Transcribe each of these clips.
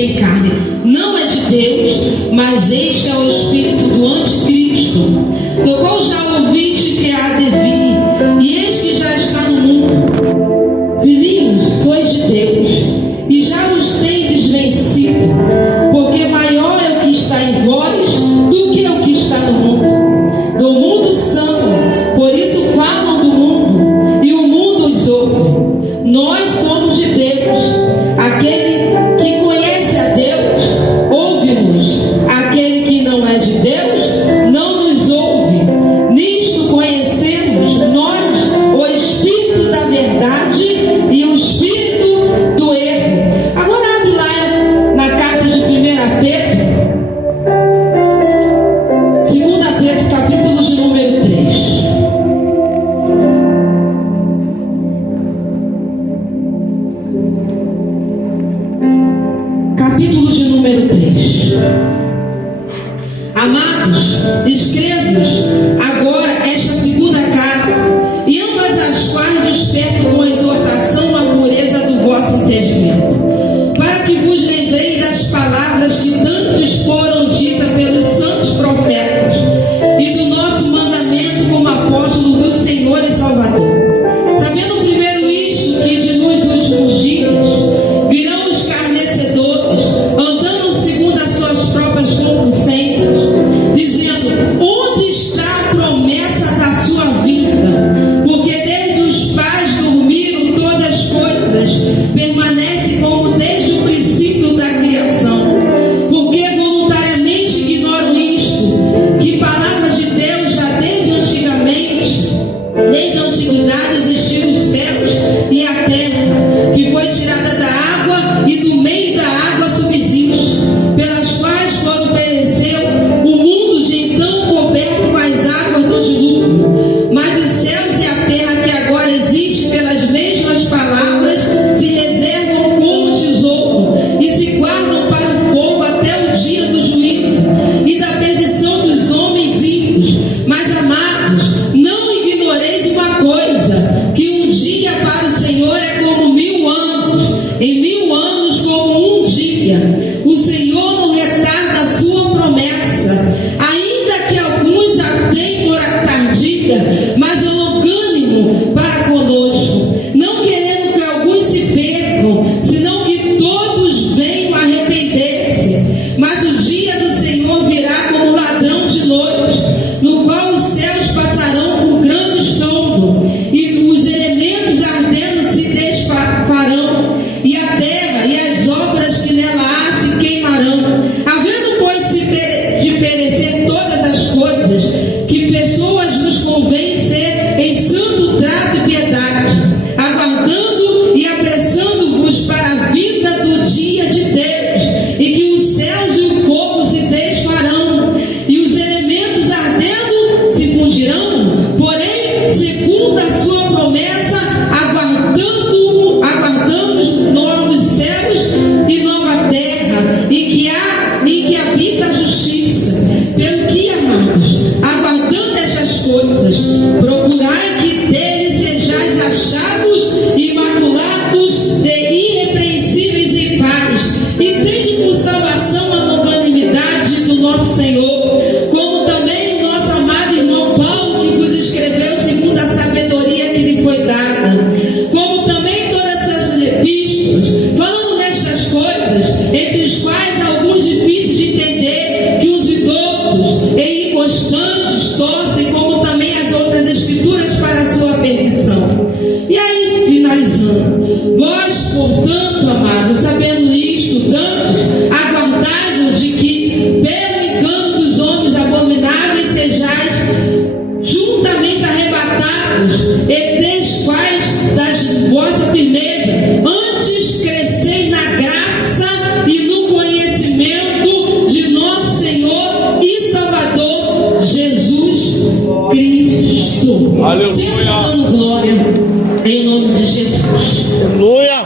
sem carne não é de Deus, mas este é o espírito do anticristo, do qual já ouviste que há de vir, e eis que já está no mundo. Filhinhos, sois de Deus, e já os tendes vencido, porque maior é o que está em vós do que o que está no mundo. Do mundo são, por isso falam do mundo, e o mundo os ouve. Nós somos de Deus. Aquele que conhece a Deus, ouve-nos. Aquele que não é de Deus, não nos ouve. Nisto conhecemos nós o Espírito da verdade e o Espírito do erro. Agora abre lá na carta de 1 Pedro, 2 Pedro, capítulo de número 3. Capítulo de número 3. Amados, escrevo-vos agora esta segunda carta, e ambas as quais despertam com exortação a pureza do vosso entendimento, para que vos lembrei das palavras que dantes foram ditas pelos santos profetas, e do nosso mandamento como apóstolo do Senhor e Salvador. Sabendo primeiro isto, que de nos últimos dias virão os escarnecedores, andando segundo as suas próprias concupiscências, dizendo: onde está a promessa da sua vinda? Porque desde os pais dormiram todas as coisas, permanece como desde o princípio da criação. Porque voluntariamente ignoram isto, que palavras de Deus já desde antigamente, desde a antiguidade existiram os céus e a terra, que foi tirada da água e do meio da água subsiste, pelas quais foram pereceu o mundo de então coberto com as águas do dilúvio. Mas os céus e a terra que agora existem pelas mesmas palavras se reservam como tesouro e se guardam para o fogo até o dia do juízo e da perdição dos homens ímpios. Mas, amados, não ignoreis uma coisa, que um dia para o Senhor é como 1000 anos, em 1000 anos como um dia. O Senhor não retarda a sua promessa, ainda que alguns a tenham por tardia, mas é longânimo para conosco, não querendo que alguns se percam, senão que todos venham a arrepender-se. Mas o dia do Senhor virá como ladrão de noite, no qual os céus passarão com grande estrondo, e os elementos ardendo se desfarão, e a terra e as obras que nela há se queimarão. Havendo, pois, de perecer todas as coisas, que pessoas nos convém ser em santo trato e piedade, aguardando e apressando-vos para a vinda do dia de Deus, e que os céus e o fogo se desfarão, e os elementos ardendo se fundirão. Porém, segundo a sua promessa, aguardamos novos céus e nova terra, em que habita a justiça. Pelo que, amados, aguardando estas coisas, procurai que deles sejais achados imaculados, irrepreensíveis em paz, e tende por salvação a longanimidade do nosso Senhor, como também o nosso amado irmão Paulo, que vos escreveu segundo a sabedoria que lhe foi dada, como também todas essas epístolas, falando nestas coisas, entre os quais alguns difíceis de entender, que os idólatras e inconstantes torcem, como também as outras escrituras, para a sua perdição. E aí, finalizando: vós, portanto, amados, sabendo isto, dantes, aguardai-vos de que, pelo engano dos homens abomináveis, sejais juntamente arrebatados, e des quais das vossa firmeza, antes crescei na graça e no conhecimento de nosso Senhor e Salvador Jesus Cristo. Aleluia. Sempre dando glória em nome de Jesus. Aleluia.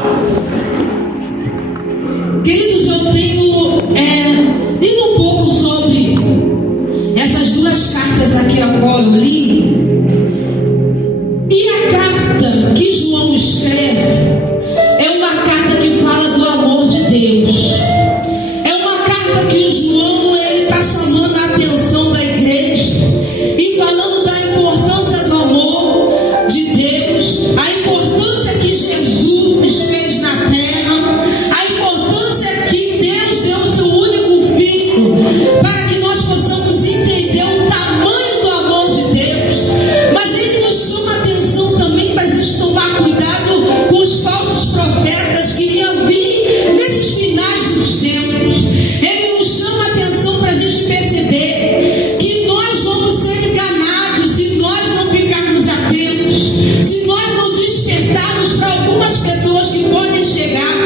Queridos, eu tenho lido um pouco sobre essas duas cartas aqui a qual eu li, e a carta que João escreve é uma carta que fala do amor de Deus. ser enganados se nós não ficarmos atentos, se nós não despertarmos para algumas pessoas que podem chegar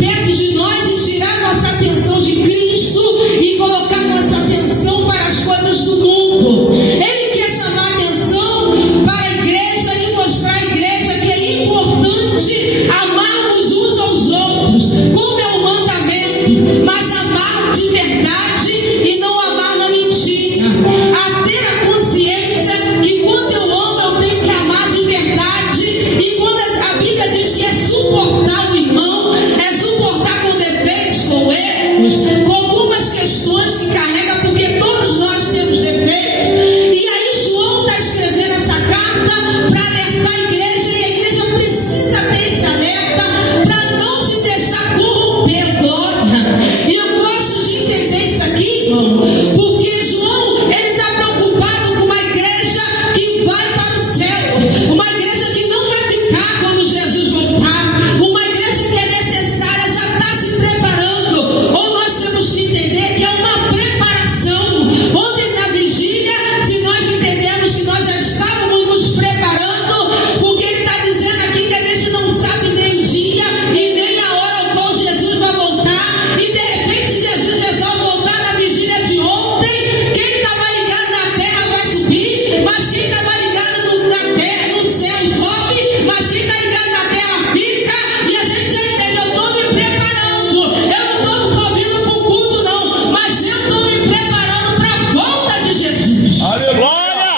perto de nós e tirar nossa atenção de Cristo e colocar nossa atenção para as coisas do mundo. Ele quer chamar atenção para a igreja e mostrar à igreja que é importante amarmos uns aos outros, como é o mandamento, mas amar de verdade e não amar na mentira. A ter a consciência que quando eu amo, eu tenho que amar de verdade. E quando a Bíblia diz que é suportar o irmão, é suportar com defeitos, com erros, com algumas questões que carrega, porque todos nós temos defeitos. E aí João está escrevendo essa carta para alertar a igreja, e a igreja precisa ter esse alerta para não se deixar corromper. Glória! E eu gosto de entender isso aqui, irmão, porque João, ele está preocupado com uma igreja que vai para o céu, uma igreja que não vai ficar quando Jesus voltar, uma igreja que é necessária, já está se preparando. Ou nós temos que entender que é uma preparação. Ontem na vigília, se nós entendermos que nós já estávamos nos preparando, porque ele está dizendo aqui que a gente não sabe nem o dia e nem a hora ao qual Jesus vai voltar, e de repente, se Jesus resolve voltar na vigília de ontem, quem estava ligado na terra vai subir, mas quem estava ligado na terra, no céu, sobe, mas quem está ligado na terra fica. E a gente já entendeu, eu estou me preparando, eu não estou só vindo para o culto não, mas eu estou me preparando para a volta de Jesus. Glória!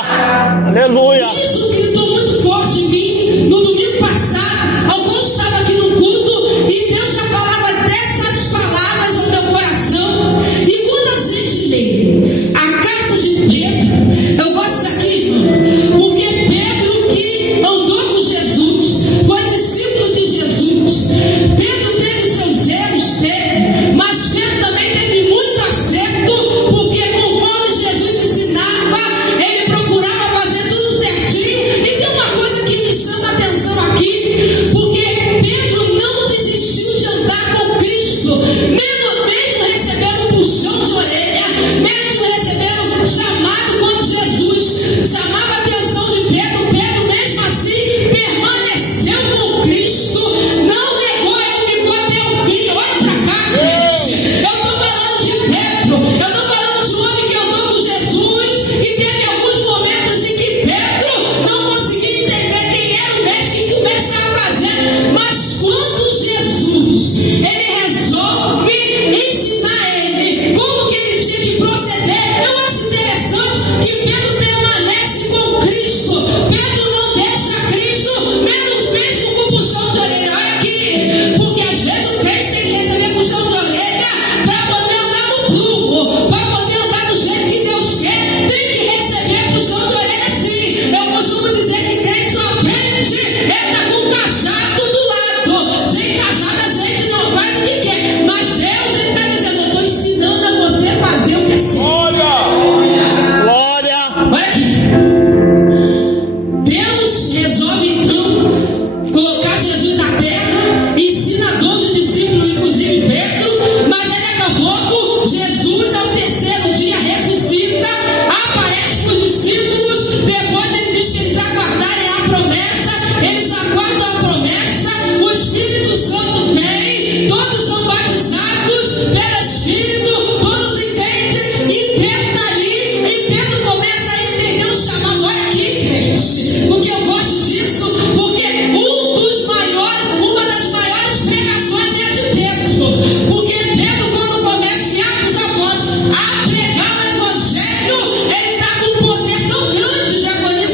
Aleluia! Isso gritou muito forte em mim no domingo passado. Alguns estavam aqui no culto e Deus já falava dessas palavras ao meu coração. E quando a gente lê a carta de Pedro, eu gosto daqui, irmão, porque Pedro, que andou com Jesus, foi discípulo de Jesus. Pedro teve seus erros, teve, mas Pedro também teve muito acerto, porque conforme Jesus ensinava, ele procurava fazer tudo certinho. E tem uma coisa que me chama a atenção aqui, porque Pedro não desistiu de andar com Cristo, mesmo recebendo um puxão de orelha, mesmo recebendo chamado quando Jesus chamava a atenção de Pedro. Pedro mesmo assim permaneceu com Cristo, não negou, ele ficou até o fim. Olha pra cá, gente, eu estou falando de Pedro, eu estou falando de um homem que andou com Jesus, que teve alguns momentos em que Pedro não conseguia entender quem era o mestre, o que o mestre estava fazendo, mas quando Jesus, ele resolve ensinar ele como que ele tinha que proceder, eu acho interessante que Pedro permanece com Cristo. Pedro não deixa Cristo, mesmo com puxão de orelha. Olha aqui, porque às vezes o crente tem que receber puxão de orelha para poder andar no prumo, para poder andar do jeito que Deus quer. Tem que receber puxão de orelha sim. Eu costumo dizer que crente só aprende tá com o cajado do lado. Sem cajado a gente não faz o que quer, mas Deus, ele está dizendo, eu estou ensinando a você a fazer o que é certo. Glória! Olha aqui. Deus resolve então colocar Jesus na terra, ensina 12 discípulos, inclusive Pedro, mas ele acabou com Jesus ao terceiro dia, ressuscita, aparece para os discípulos, depois ele diz que eles aguardarem a promessa, eles aguardam a promessa, o Espírito Santo vem, todos são batizados pelo Espírito, todos entendem, e Pedro está ali, e Pedro começa a entender o chamado. Olha aqui, crente, porque eu gosto disso, porque uma das maiores pregações é a de Pedro, porque Pedro, quando começa em Atos Apóstolos a pregar o Evangelho, ele está com um poder tão grande de agonia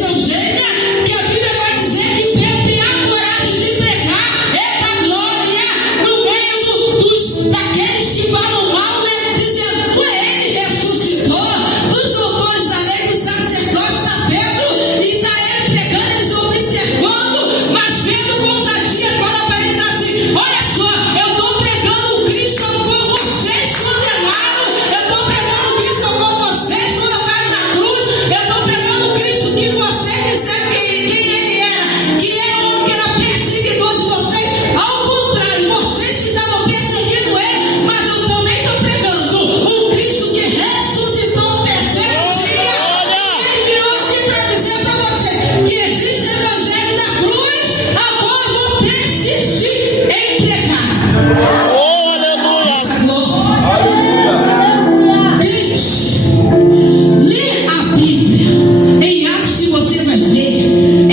você vai ver